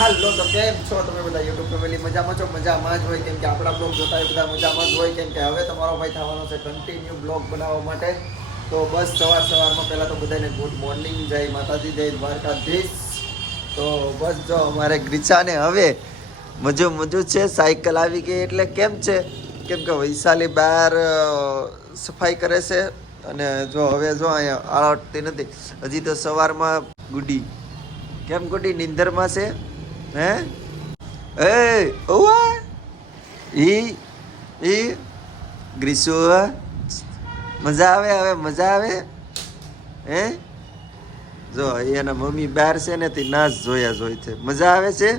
હાલો, તો કેમ છો તમે બધા? યુટ્યુબ ફેમિલી મજામાં છો? મજામાં જ હોય, કેમ કે આપણા બ્લોગ જોતા બધા મજામાં જ હોય, કેમ કે હવે તમારો ભાઈ થવાનો છે કન્ટિન્યુ બ્લોગ બનાવવા માટે. તો બસ સવાર સવારમાં પહેલાં તો બધાને ગુડ મોર્નિંગ જય માતાજી, જય દ્વારકાધીશ. તો બસ જો અમારે ગ્રીચાને હવે મજો મજો છે, સાયકલ આવી ગઈ એટલે કેમ છે? કેમ કે વૈશાલી બહાર સફાઈ કરે છે અને જો હવે જો અહીંયા આળવતી નથી. હજી તો સવારમાં ગુડી. કેમ ગુડી? નિંદરમાં છે? હે? એ ઓવા ઈ ઈ, ગ્રીસુ મજા આવે, હવે મજા આવે? હે? જો એના મમ્મી બહાર છે ને, તે નાચ જોયા જોઈ છે. મજા આવે છે?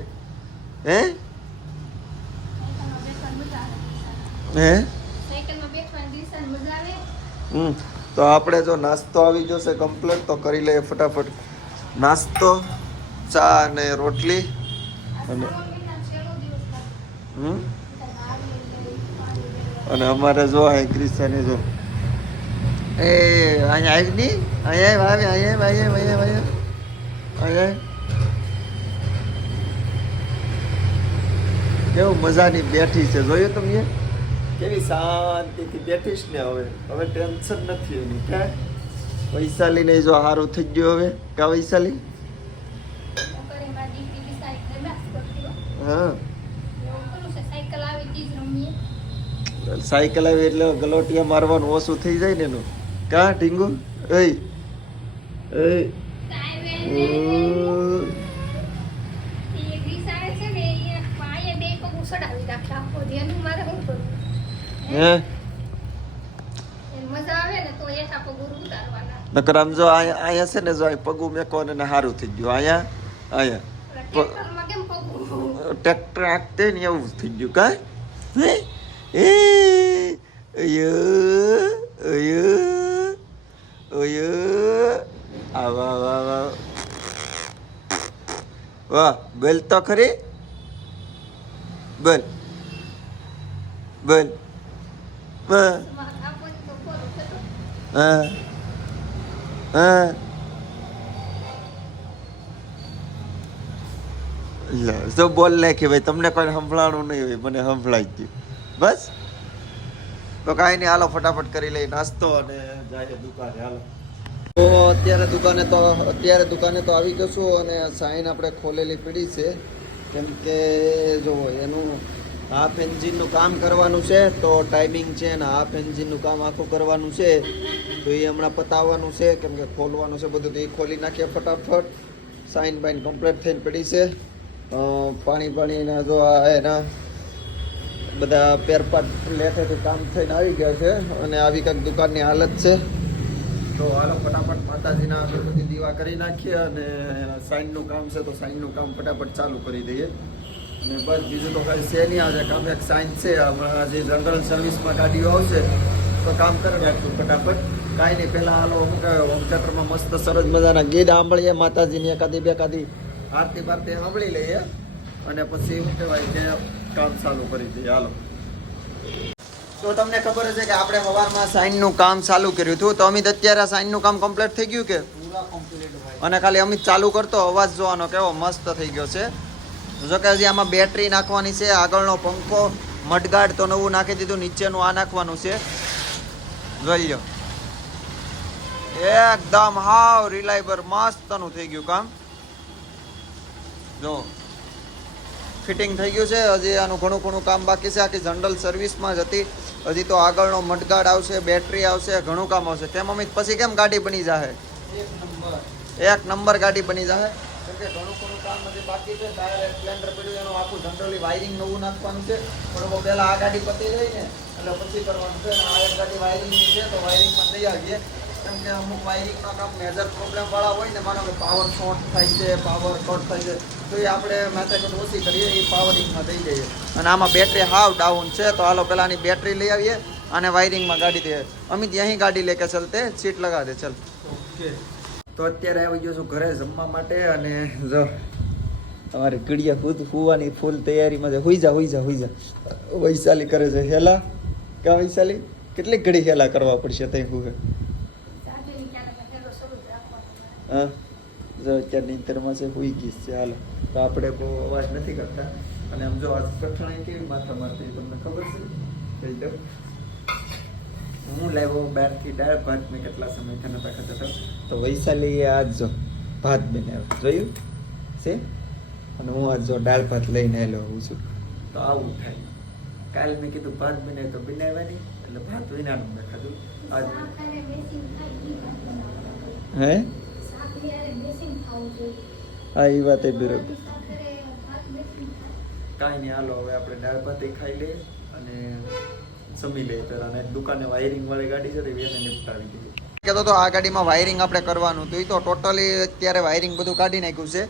હે? હે? તો આપણે જો નાસ્તો આવી જશે કમ્પ્લેટ તો કરી લઈએ ફટાફટ. નાસ્તો, ચા અને રોટલી. અને અને અમારે જો અહીં ક્રિશ્ચન જો. એ, અહીંયા આવી નહીં? અહીંયા આવે, અહીંયા અહીંયા અહીંયા અહીંયા અહીંયા કેવું મજાની બેઠી છે, જોયું તમે કેવી શાંતિથી બેઠીશ ને હવે. હવે ટેન્શન નથી એની કે વૈશાલી ને જો સારું થઈ ગયું હવે. કા વૈશાલી? હા. સાયકલ આવી એટલે ગલોટિયા મારવાનું ઓછું થઈ જાય ને એનું. કા, ઢીંગુ? હે? નકર આમ જો અહીંયા છે ને જો પગું મેકો ને સારું થઈ ગયું. અહીંયા અહીંયા ટ્રેક્ટર હાંકતે ને એવું થઈ ગયું. કા એ અયો અયો અયો. આવા આવા વાહ, બોલ તો ખરી. બોલ. બોલ. હા હા. હા. તો બોલ કે ભાઈ, તમને કોઈ સંભળાણું નહીં હોય, મને સંભળાઈ ગયું બસ? તો કાંઈ નહીં, હાલો, ફટાફટ કરી લઈ, નાસ્તો અને જાય દુકાને, હાલો. તો અત્યારે દુકાને તો, અત્યારે દુકાને તો આવી છું અને સાઈન આપણે ખોલેલી પડી છે. કેમ કે, જો, એનું હાફ એન્જિનનું કામ કરવાનું છે, તો ટાઈમિંગ છે ને હાફ એન્જિનનું કામ આખું કરવાનું છે. તો એ હમણાં પતાવવાનું છે, કેમ કે ખોલવાનું છે બધું, તો એ ખોલી નાખીએ ફટાફટ. સાઈન બાઈન કમ્પ્લીટ થઈને પડી છે. પાણી પાણીના જો આ એના બધા પેરપાટ લેખેથી કામ થઈને આવી ગયા છે અને આવી કંઈક દુકાનની હાલત છે. તો હાલો ફટાફટ માતાજીના બધી દીવા કરી નાખીએ અને સાઈનનું કામ છે તો સાઈનનું કામ ફટાફટ ચાલુ કરી દઈએ. ને બસ બીજું તો કાંઈ છે નહીં, આજે કામ એક સાઈન છે. હમણાં જે જનરલ સર્વિસમાં ગાડીઓ આવશે, તો કામ કરી નાખશું ફટાફટ. કાંઈ નહીં, પહેલાં હાલો કહેવાય હોમ થિયેટરમાં મસ્ત સરસ મજાના ગીત સાંભળીએ માતાજીની એકાદી બે એકાદી આરતી બારતી સાંભળી લઈએ અને પછી શું કહેવાય કે કામ ચાલુ કરી દઈએ. હાલો. તો તમને ખબર છે કે આપણે સવારમાં સાઈનનું કામ ચાલુ કર્યું હતું. તો અમિત અત્યારે સાઇનનું કામ કમ્પ્લીટ થઈ ગયું કે? અને ખાલી અમિત ચાલુ કરતો અવાજ જોવાનો કેવો મસ્ત થઈ ગયો છે. જો કે હજી આમાં બેટરી નાખવાની છે આગળનો પંખો મઢગાડ તો નવું નાખી દીધું નીચેનું આ નાખવાનું છે. જોઈ લો એકદમ હાવ રિલાયબર મસ્તનું થઈ ગયું કામ. જો ફિટિંગ થઈ ગયું છે. હજી આનું ઘણું ઘણું કામ બાકી છે. આખી જનરલ સર્વિસમાં જ હતી. હજી તો આગળનો મટગાડ આવશે, બેટરી આવશે, ઘણું કામ આવશે. તેમ અમિત, પછી કેમ ગાડી બની જાહે? એક નંબર ગાડી બની જાહે. કેમ કે ઘણું કામ હજી છે. જનરલી વાયરિંગ નવું નાખવાનું છે. બહુ આ ગાડી પતી જાય ને, એટલે પછી કરવાનું છે. આ એક ગાડી વાયરિંગની છે, તો વાયરિંગમાં તૈયાર કેમ કે અમુક વાયરિંગના કામ મેજર પ્રોબ્લેમવાળા હોય ને માનો કે પાવર શોર્ટ થાય છે પાવર કટ થાય છે તો એ આપણે મેથેડ ઓછી કરીએ એ પાવરિંગમાં થઈ જઈએ અને આમાં બેટરી હાવ ડાઉન છે તો હાલો પહેલાંની બેટરી લઈ આવીએ અને વાયરિંગમાં ગાડી દઈએ. અમિત અહીં ગાડી લેકે ચલતે સીટ લગા દે ચલ. તો અત્યારે આવી ગયો છું ઘરે જમવા માટે અને જો અમારે કીડિયા ખુદ હુવાની ફૂલ તૈયારીમાં છે. હોઈ જા હોઈ જા હોઈ જા. વૈશાલી કરે છે હેલા. ક્યાં વૈશાલી? કેટલી ઘડી હેલા કરવા પડશે તઈ હુએ હા? જો અત્યારે નીંદરમાં છે હુઈ ગઈ છે હાલો. તો આપણે બહુ અવાજ નથી કરતા. અને આમ જો આ કઠણાઈ કેવી માથા મારતી તમને ખબર છે? કહી દઉં. હું લાવ્યો બહારથી દાળ ભાત મેં કેટલા સમય નતા ખાતા હતા તો વૈશાલીએ આજ જો ભાત બનાવ્યો. જોયું? છે? અને હું આજ જો દાળ ભાત લઈને આવેલો હોઉં છું. તો આવું થાય. કાલ મેં કીધું ભાત બનાવ્યું તો બનાવ્યા નહીં. એટલે ભાત વિનાનું મેં ખાધું. આજ હે? હા એ વાત એ બરોબર. કાંઈ નહીં હાલો હવે આપણે દાળ ભાત ખાઈ લઈએ અને સમી લઈએ પહેલા. અને દુકાને વાયરિંગ વાળી ગાડી છે તો એને નિપટાવી દીધી કહેતો તો આ ગાડીમાં વાયરિંગ આપણે કરવાનું તો એ તો ટોટલી અત્યારે વાયરિંગ બધું કાઢી નાખ્યું છે.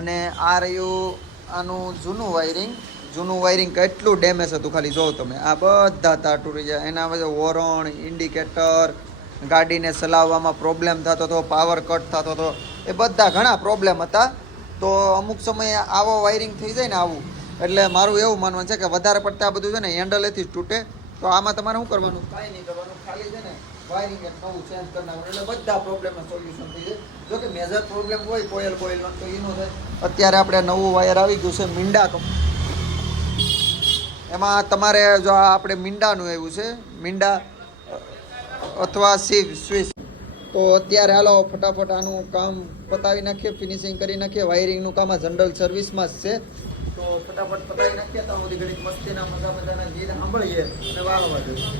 અને આ રહ્યું આનું જૂનું વાયરિંગ જૂનું વાયરિંગ કેટલું ડેમેજ હતું ખાલી જોવો તમે. આ બધા તાર તૂટી જાય. એના બધા વોરણ ઇન્ડિકેટર ગાડીને ચલાવવામાં પ્રોબ્લેમ થતો હતો પાવર કટ થતો હતો. એ બધા ઘણા પ્રોબ્લેમ હતા. તો અમુક સમયે આવો વાયરિંગ થઈ જાય ને આવું. એટલે મારું એવું માનવું છે કે વધારે પડતા આ બધું છે ને હેન્ડલેથી જ તૂટે. તો આમાં તમારે શું કરવાનું? કાંઈ નહીં કરવાનું. ખાલી છે ને વાયરિંગ નવું ચેન્જ કરી નાખવાનું. એટલે બધા પ્રોબ્લેમનું સોલ્યુશન થઈ જાય. જો કે મેજર પ્રોબ્લેમ હોય કોયલ કોયલનો તો એનો થાય અત્યારે આપણે નવું વાયર આવી ગયું છે મીંડા એમાં તમારે જો આપણે મીંડાનું એવું છે, મીંડા અથવા સીવ સ્વિચ તો અત્યારે હાલો ફટાફટ આનું કામ પતાવી નાખીએ ફિનિશિંગ કરી નાખીએ. વાયરિંગનું કામ આ જનરલ સર્વિસમાં જ છે. તો ફટાફટ પતાવી નાખીએ તો બધી ઘડી મસ્તીના મજા મજાના ગીત સાંભળીએ અને વાળવા જોઈએ.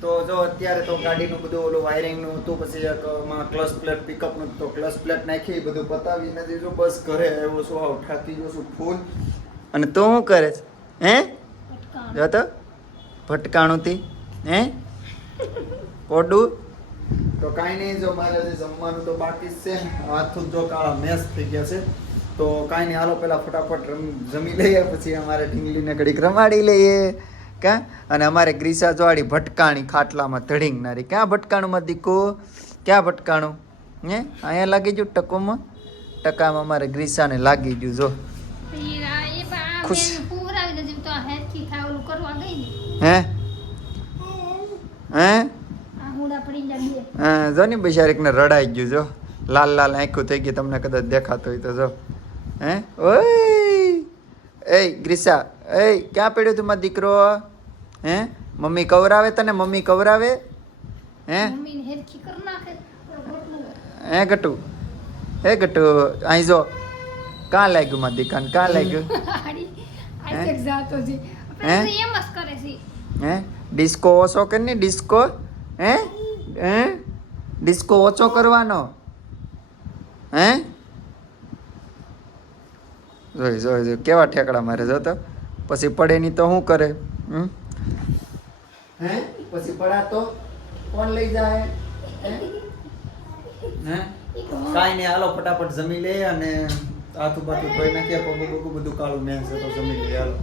તો જો અત્યારે તો ગાડીનું બધું ઓલું વાયરિંગનું હતું પછી એક માં ક્લચ પ્લેટ પિકઅપનું તો ક્લચ પ્લેટ નાખી બધું પતાવી નથી જો બસ ઘરે આવ્યો છું આવ ઠાકી ગયો છું ફૂલ. અને તું શું કરે છે? હે? જો તો. ભટકાણું થી હે? પોડું? તો કાંઈ નહીં જો મારે હજી જમવાનું તો બાકી જ છે. હાથું જો કાળા મેસ થઈ ગયા છે. તો કાંઈ નહીં હાલો પહેલાં ફટાફટ જમી લઈએ પછી અમારે ઢીંગલીને ઘડીક રમાડી લઈએ. કે અને અમારે ગ્રીસા જોવાડી ભટકાણી ખાટલામાં ધડીંગનારી. ક્યાં ભટકાણું દીકો? ક્યાં ભટકાણું? હે? અહીંયા લાગી ગયું ટકોમાં? ટકામાં અમારે ગ્રીસાને લાગી ગયું જો. ખુશ. હે? હે? હા જો ને બિચારીકને રડાઈ ગયું જો. લાલ લાલ આંખું થઈ ગયું તમને કદાચ દેખાતો હોય તો જો. હે? ઓય! એ ગ્રીસા એ ક્યાં પડ્યો તું મારો દીકરો? હે? મમ્મી કવરાવે તને? મમ્મી કવરાવે? હે? હે ગટુ? હે ગટુ? અહીં જો. કાં લાગ્યું માં દીકાન કાં લાગ્યું? હે? ડિસ્કો ઓછો કે નહીં ડિસ્કો. હે? હે? ડિસ્કો ઓછો કરવાનો. હે? જોઈ જોઈ જોઈ. કેવા ઠેકડા મારે જો તો? પછી પડે નહીં તો શું કરે? હમ? હે? પછી પડા તો? કોણ લઈ જાય? હે? કાંઈ નહીં, હાલો, ફટાફટ જમી લે અને હાથું પાથું ધોઈ નાખીએ. પગું બધું કાળું મેં છે તો જમી લઈએ હાલો.